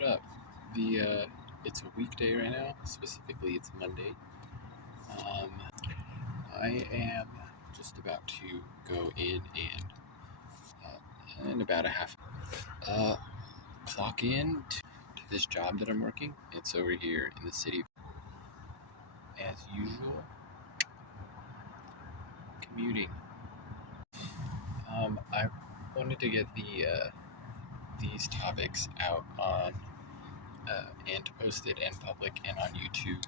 What up? It's a weekday right now. Specifically, it's Monday. Um, I am just about to go in about a half uh, clock in to this job that I'm working. It's over here in the city. As usual, commuting. I wanted to get these topics out on and to post it in public and on YouTube.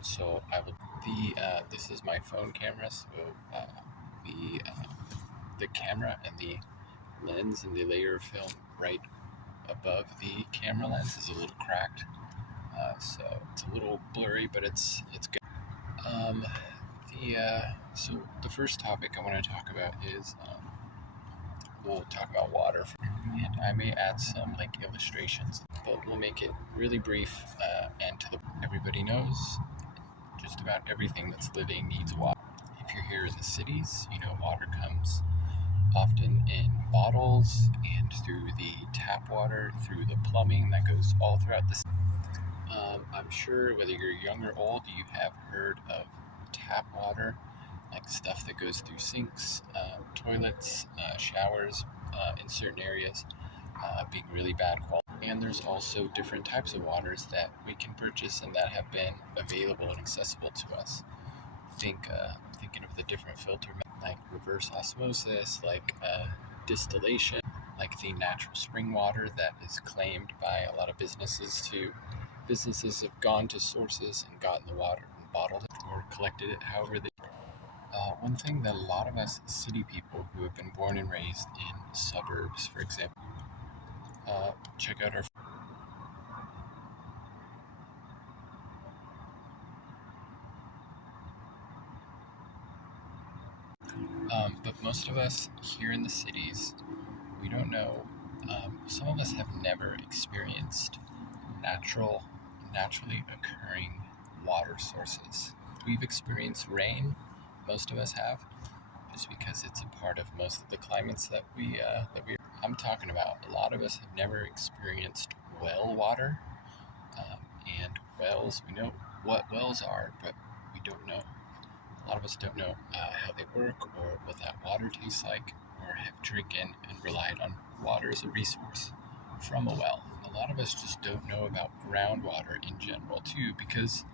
So I will. This is my phone camera. So the uh, the camera and the lens and the layer of film right above the camera lens is a little cracked. So it's a little blurry, but it's good. Um, so the first topic I want to talk about is we'll talk about water, and I may add some like illustrations, but we'll make it really brief and to the everybody knows just about everything that's living needs water. If you're here in the cities, you know water comes often in bottles and through the tap water, through the plumbing that goes all throughout the city. I'm sure whether you're young or old, you have heard of tap water, like stuff that goes through sinks, toilets, showers in certain areas, being really bad quality. And there's also different types of waters that we can purchase and that have been available and accessible to us. Thinking of the different filter like reverse osmosis, like distillation, like the natural spring water that is claimed by a lot of businesses have gone to sources and gotten the water and bottled it or collected it however they. One thing that a lot of us city people who have been born and raised in suburbs, for example, check out our. But most of us here in the cities, we don't know. Some of us have never experienced naturally occurring water sources. We've experienced rain, most of us have, just because it's a part of most of the climates that we. I'm talking about. A lot of us have never experienced well water, um, and wells. We know what wells are, but we don't know. A lot of us don't know how they work or what that water tastes like, or have drinking and relied on water as a resource from a well. And a lot of us just don't know about groundwater in general too, because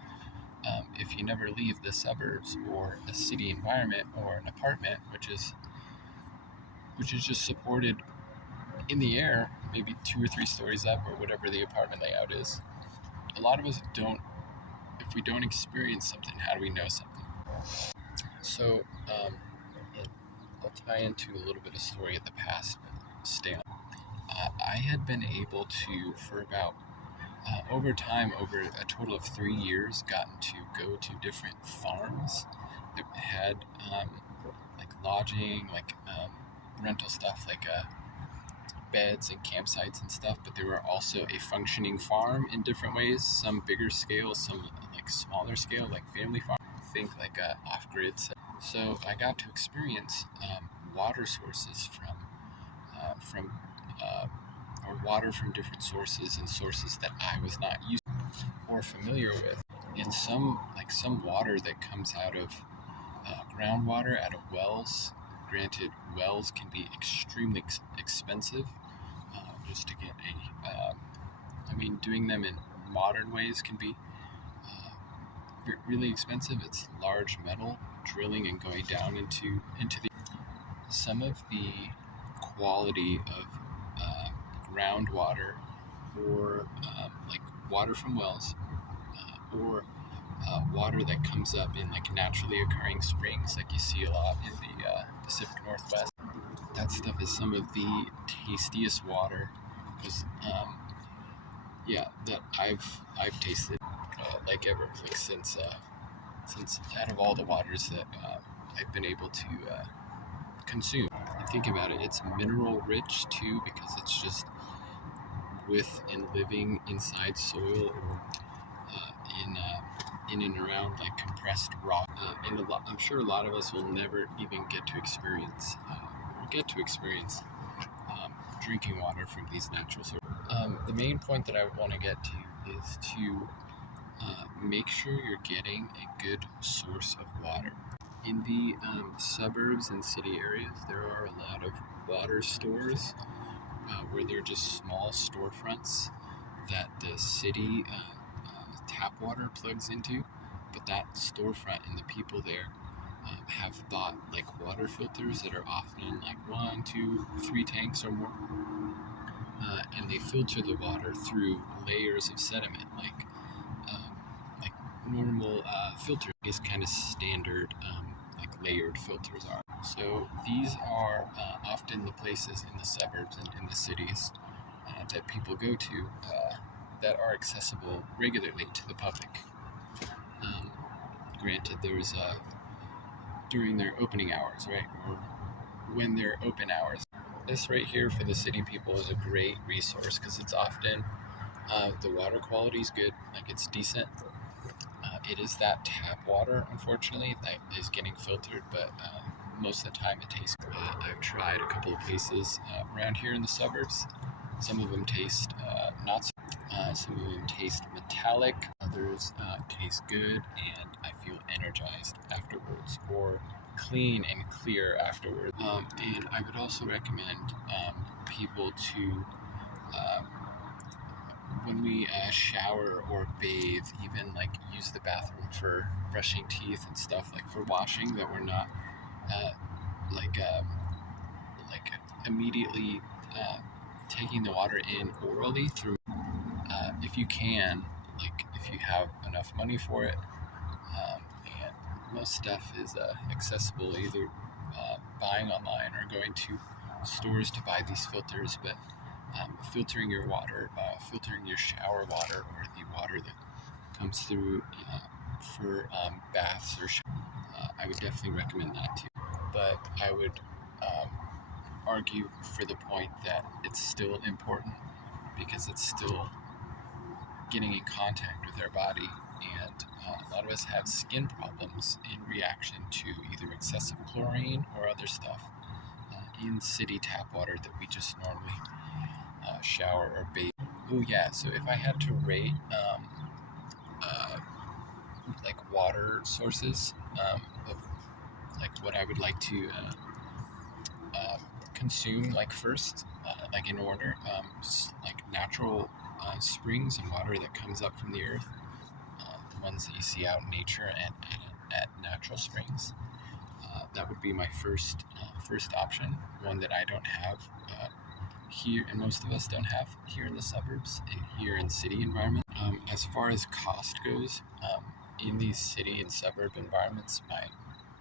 if you never leave the suburbs or a city environment or an apartment, which is just supported in the air, maybe 2 or 3 stories up or whatever the apartment layout is, a lot of us don't. If we don't experience something, how do we know something? So I'll tie into a little bit of story of the past, but stay on. I had been able to, for about over time, over a total of 3 years, gotten to go to different farms that had like lodging, like rental stuff, like beds and campsites and stuff. But they were also a functioning farm in different ways. Some bigger scale, some like smaller scale, like family farm. Think like off-grid. So I got to experience water sources from or water from different sources and sources that I was not used or familiar with. And some water that comes out of groundwater, out of wells. Granted, wells can be extremely expensive. Just to get doing them in modern ways can be really expensive. It's large metal drilling and going down into the. Some of the quality of groundwater or like water from wells or water that comes up in like naturally occurring springs, like you see a lot in the Pacific Northwest. That stuff is some of the tastiest water, because that I've tasted like ever, like since out of all the waters that I've been able to consume. And think about it, it's mineral rich too, because it's just with and living inside soil or in and around like compressed rock. I'm sure a lot of us will never even get to experience drinking water from these natural sources. The main point that I want to get to is to make sure you're getting a good source of water. In the suburbs and city areas, there are a lot of water stores where they're just small storefronts that the city tap water plugs into, but that storefront and the people there have bought like water filters that are often like 1, 2, 3 tanks or more, and they filter the water through layers of sediment, like normal filter is kind of standard, like layered filters are. So these are often the places in the suburbs and in the cities that people go to that are accessible regularly to the public. Granted, there's during their opening hours, right, or when they're open hours. This right here for the city people is a great resource because it's often the water quality is good, like it's decent. It is that tap water, unfortunately, that is getting filtered, but most of the time it tastes good. I've tried a couple of places around here in the suburbs. Some of them taste not so. Some of them taste metallic. Others taste good, and I feel energized afterwards, or clean and clear afterwards. And I would also recommend people to when we shower or bathe, even like use the bathroom for brushing teeth and stuff, like for washing, that we're not like immediately taking the water in orally through. If you can, like if you have enough money for it, and most stuff is accessible either buying online or going to stores to buy these filters, but filtering your water, filtering your shower water or the water that comes through for baths or I would definitely recommend that too. But I would argue for the point that it's still important because it's still getting in contact with our body, and a lot of us have skin problems in reaction to either excessive chlorine or other stuff in city tap water that we just normally shower or bathe. Oh yeah, so if I had to rate like water sources of like what I would like to consume like first, like in order, like natural springs and water that comes up from the earth, the ones that you see out in nature and at natural springs. That would be my first option, one that I don't have here, and most of us don't have here in the suburbs and here in city environment. As far as cost goes, in these city and suburb environments, my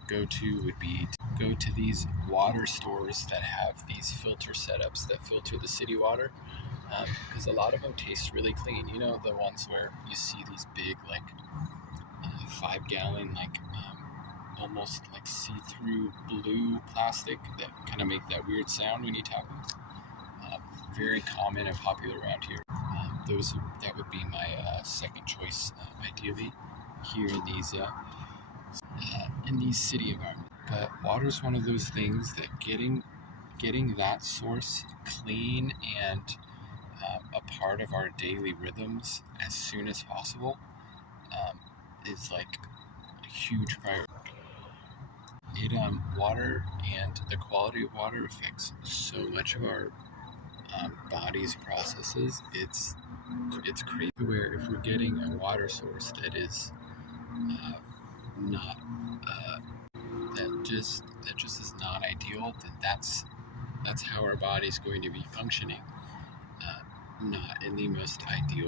go-to would be to go to these water stores that have these filter setups that filter the city water, because a lot of them taste really clean. You know, the ones where you see these big, like 5-gallon, like almost like see-through blue plastic that kind of make that weird sound when you tap them. Very common and popular around here. That would be my second choice, ideally, here in these city environments. But water is one of those things that getting that source clean and a part of our daily rhythms as soon as possible is like a huge priority. Water and the quality of water affects so much of our body's processes. It's crazy. Where if we're getting a water source that is not that just is not ideal, then that's how our body's going to be functioning, not in the most ideal.